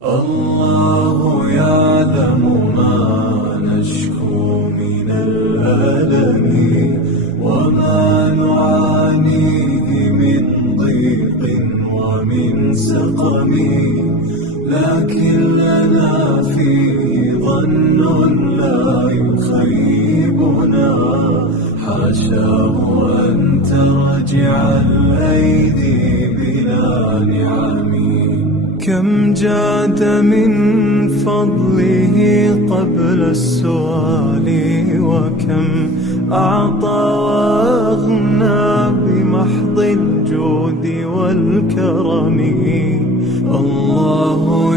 الله يعلم ما نشكو من الألم وما نعانيه من ضيق ومن سقم، لكن لنا فيه ظن لا يخيبنا، حاشاه أن ترجع الأيدي بلا نعم. كم جاد من فضله قبل السؤال، وكم أعطى وأغنى بمحض الجود والكرم. الله